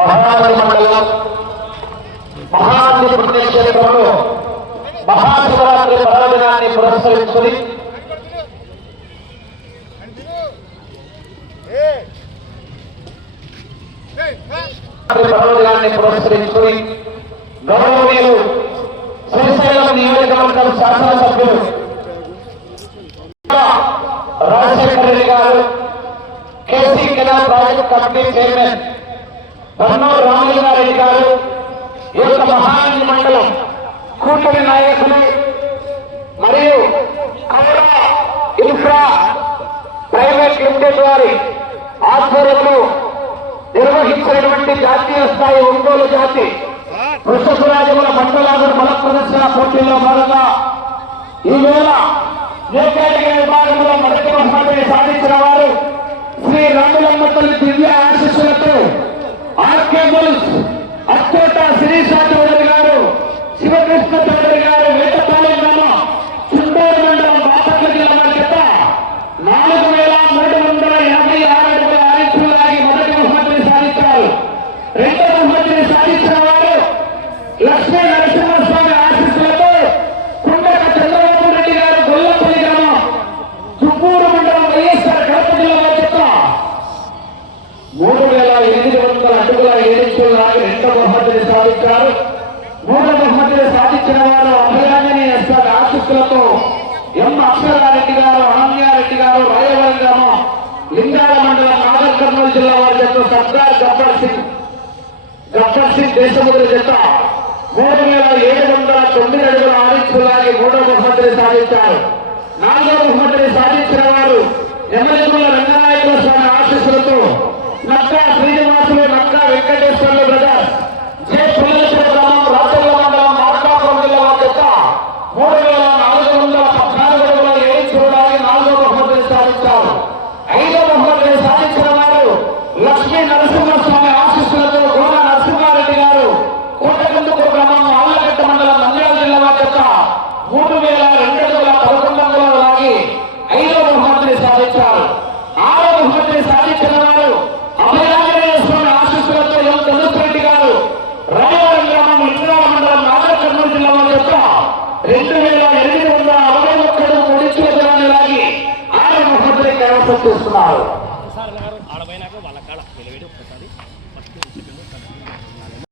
మహానగర మండలం మహానది పుణ్యక్షేత్రంలో మహాశివరాత్రి పర్వదినాన్ని పురస్కరించుకుని పర్వదినాన్ని పురస్కరించుకుని గౌరవనీయులు శ్రీశైలం నియోజకవర్గం శాసనసభ్యులు Rajasekhara Reddy garu KC canal project committee chairman Bannuru Ramalingareddy garu ఈ యొక్క మహానంది మండలం కూటమి నాయకులు మరియు కన్నడ ఇన్ఫ్రా ప్రైవేట్ లిమిటెడ్ వారి ఆధ్వర్యంలో నిర్వహించినటువంటి జాతీయ స్థాయి ఒంగోలు జాతి వృషభరాజముల మండలాగుడు బల ప్రదర్శన పోటీల్లో భాగంగా ఈవేళ ఏ విభాగంలో మొదటి బహుమతిని సాధించిన వారు శ్రీ రాములమ్మ తల్లి దివ్య కేబుల్స్ బుల్స్ అత్తోట శిరీష చౌదరి గారు శివకృష్ణ చౌదరి గారు వేటపాలెం గ్రామం చుండూరు మండలం బాపట్ల జిల్లా వారి చేత నాలుగు వేల మూడు వందల యాభై ఆరు అడుగుల ఆయుష్లు లాగి మొదటి బహుమతిని సాధించారు. రెండో బహుమతిని సాధించిన వారు లక్ష్మీ నరసింహస్వామి ఆశీస్సులతో కుండక చంద్రబాబు రెడ్డి గారు గొల్లపల్లి గ్రామం చుట్టూరు మండలం వైఎస్ఆర్ కడప జిల్లా వారి చేత మూడు ఎనిమిది వందల అడుగుల ఏడించుల లాగి రెండో బహుమతిని సాధించారు? మూడో బహుమతిని సాధించిన వారు అభయాంజనేయ ఎస్ఆర్ ఆశిస్తులతో ఎం అక్షరారెడ్డి గారు అనన్యారెడ్డి గారు రాయవరం గ్రామం లింగాల మండలం నాగర్ కర్నూలు జిల్లా వారి చేత సర్దార్ గబ్బర్ సింగ్ గబ్బర్ సింగ్ దేశముద్ర చేత మూడు వేల ఏడు వందల తొమ్మిది అడుగుల ఆరించులాగి మూడో బహుమతిని సాధించారు. నాలుగో బహుమతిని సాధించిన మూడు ¡Hala! ¡Me.